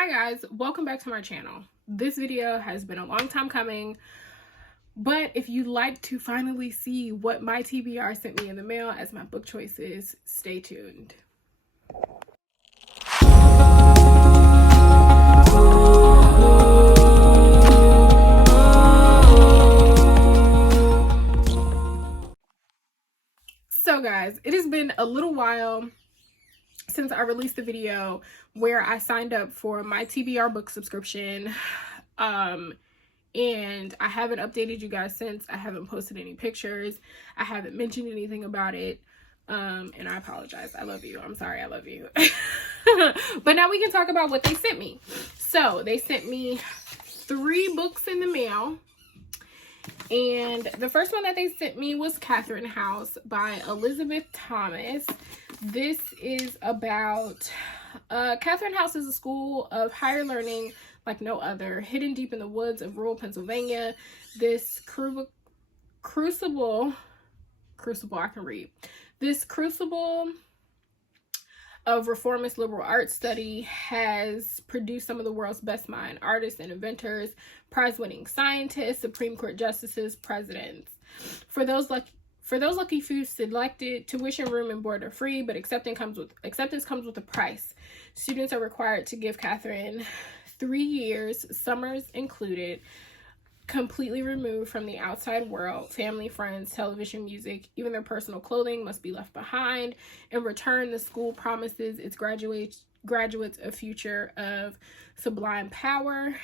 Hi guys, welcome back to my channel. This video has been a long time coming, but if you'd like to finally see what MyTBR sent me in the mail as my book choices, stay tuned. So guys, it has been a little while since I released the video where I signed up for my TBR book subscription, and I haven't updated you guys since. I haven't posted any pictures. I haven't mentioned anything about it, and I apologize. I love you. I'm sorry. I love you. But now we can talk about what they sent me. So they sent me 3 books in the mail. And the first one that they sent me was Catherine House by Elizabeth Thomas. This is about Catherine House is a school of higher learning like no other, hidden deep in the woods of rural Pennsylvania. This crucible of reformist liberal arts study has produced some of the world's best mind artists and inventors, prize-winning scientists, Supreme Court justices, presidents. For those lucky few selected, tuition, room, and board are free, but acceptance comes with a price. Students are required to give Catherine 3 years, summers included, completely removed from the outside world. Family, friends, television, music, even their personal clothing must be left behind. In return, the school promises its graduates a future of sublime power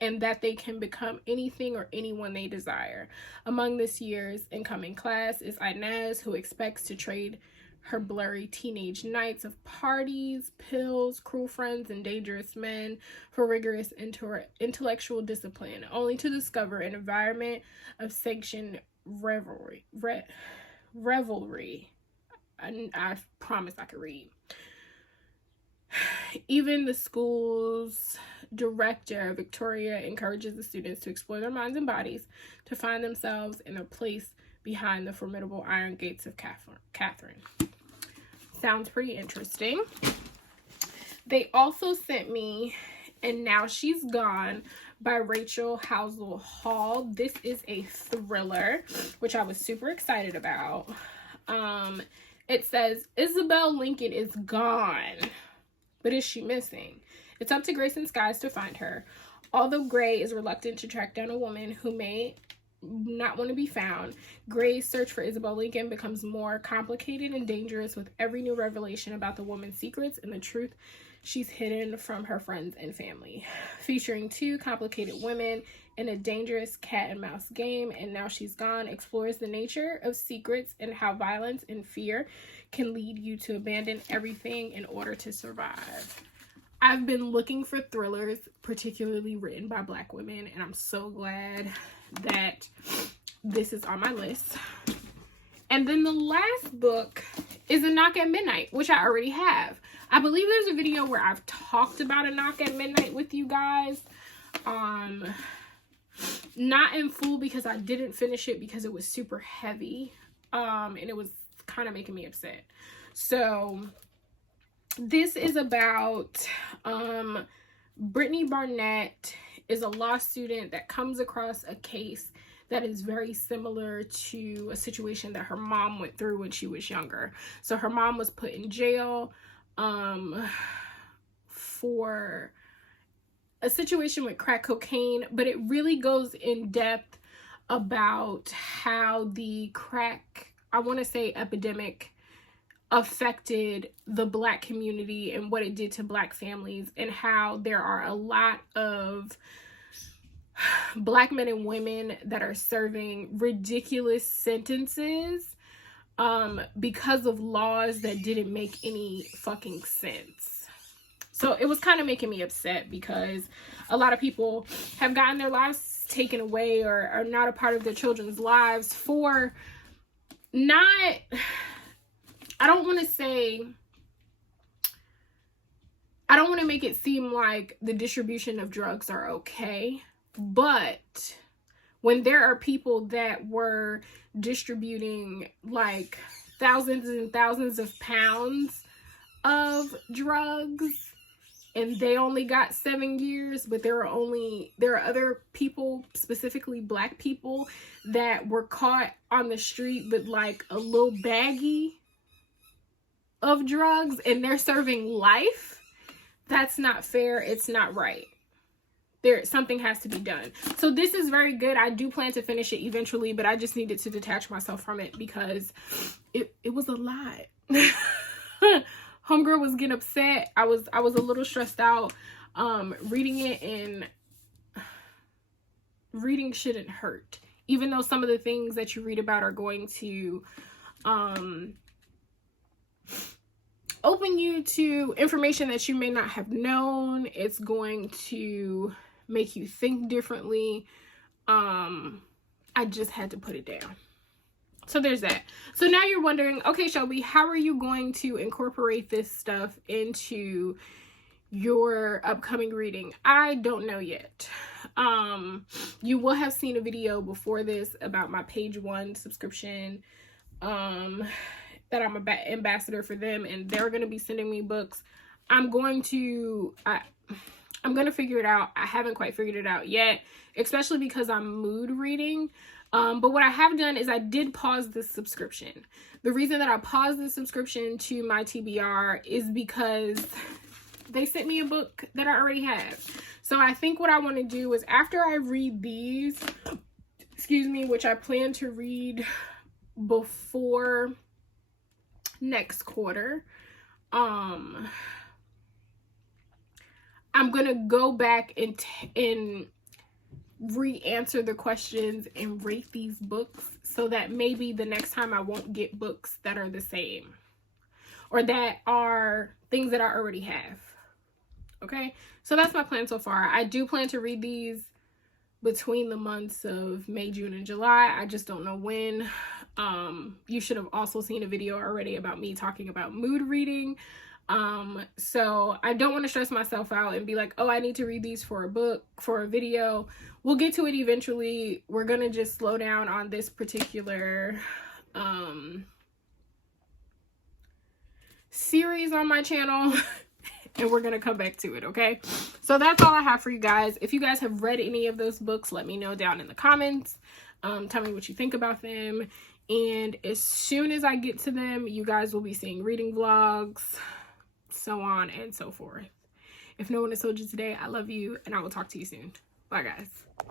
and that they can become anything or anyone they desire. Among this year's incoming class is Inez, who expects to trade her blurry teenage nights of parties, pills, cruel friends, and dangerous men for rigorous intellectual discipline, only to discover an environment of sanctioned revelry. I promise I could read. Even the school's director, Victoria, encourages the students to explore their minds and bodies to find themselves in their place behind the formidable iron gates of Catherine. Sounds pretty interesting. They also sent me And Now She's Gone by Rachel Housel Hall. This is a thriller, which I was super excited about. It says, Isabel Lincoln is gone, but is she missing? It's up to Grace and Skies to find her. Although Gray is reluctant to track down a woman who may not want to be found, Gray's search for Isabel Lincoln becomes more complicated and dangerous with every new revelation about the woman's secrets and the truth she's hidden from her friends and family. Featuring 2 complicated women in a dangerous cat and mouse game, And Now She's Gone explores the nature of secrets and how violence and fear can lead you to abandon everything in order to survive. I've been looking for thrillers, particularly written by Black women, and I'm so glad that this is on my list. And then the last book is A Knock at Midnight, which I already have. I believe there's a video where I've talked about A Knock at Midnight with you guys. Not in full because I didn't finish it because it was super heavy. And it was kind of making me upset. So this is about Brittany Barnett is a law student that comes across a case that is very similar to a situation that her mom went through when she was younger. So her mom was put in jail for a situation with crack cocaine, but it really goes in depth about how the crack, I want to say, epidemic affected the Black community and what it did to Black families, and how there are a lot of Black men and women that are serving ridiculous sentences because of laws that didn't make any fucking sense. So it was kind of making me upset because a lot of people have gotten their lives taken away or are not a part of their children's lives for not, I don't want to make it seem like the distribution of drugs are okay, but when there are people that were distributing like thousands and thousands of pounds of drugs and they only got 7 years, but there are other people, specifically Black people, that were caught on the street with like a little baggie of drugs and they're serving life. That's not fair. It's not right. Something has to be done. So this is very good. I do plan to finish it eventually, but I just needed to detach myself from it because it was a lot. Homegirl was getting upset. I was a little stressed out reading it, and reading shouldn't hurt. Even though some of the things that you read about are going to open you to information that you may not have known. It's going to make you think differently. I just had to put it down. So there's that. So now you're wondering, okay, Shelby, how are you going to incorporate this stuff into your upcoming reading? I don't know yet. You will have seen a video before this about my page 1 subscription, that I'm an ambassador for them, and they're going to be sending me books. I'm going to figure it out. I haven't quite figured it out yet, especially because I'm mood reading. But what I have done is I did pause this subscription. The reason that I paused the subscription to MyTBR is because they sent me a book that I already have. So I think what I want to do is, after I read these, which I plan to read before next quarter, I'm gonna go back and re-answer the questions and rate these books, so that maybe the next time I won't get books that are the same or that are things that I already have. Okay, so that's my plan so far. I do plan to read these between the months of May, June, and July. I just don't know when. You should have also seen a video already about me talking about mood reading. So I don't want to stress myself out and be like, oh, I need to read these for a video. We'll get to it eventually. We're gonna just slow down on this particular series on my channel and we're gonna come back to it. Okay, so that's all I have for you guys. If you guys have read any of those books, let me know down in the comments. Tell me what you think about them, and as soon as I get to them, you guys will be seeing reading vlogs, so on and so forth. If no one has told you today, I love you, and I will talk to you soon. Bye, guys.